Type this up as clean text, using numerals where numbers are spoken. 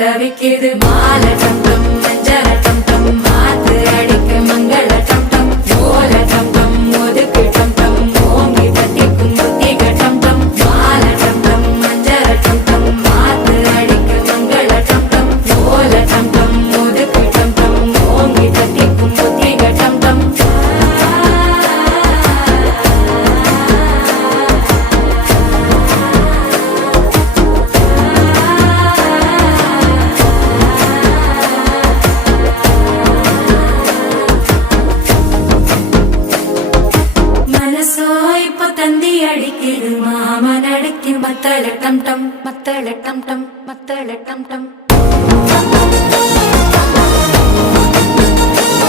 தவிக்குது மால டம் டம் மஞ்சள டம் டம் மாத்து அடிக்க மங்கள டம் டம் ஓல டம் டம் ஒதுக்கு டம் டம் ஓங்கி தட்டிக்கும் புத்திக டம் டம் மால டம் டம் மஞ்சள டம் டம் மாத்து அடிக்க மங்கள டம் டம் ஓல டம் டம் ஒதுக்கு டம் டம் ஓங்கி தட்டிக்கும் புத்திக டம் டம் தந்தி அடிக்குது மாமன் அடிக்கு மத்தள டம் டம் மத்தள டம் டம் மத்தள டம் டம்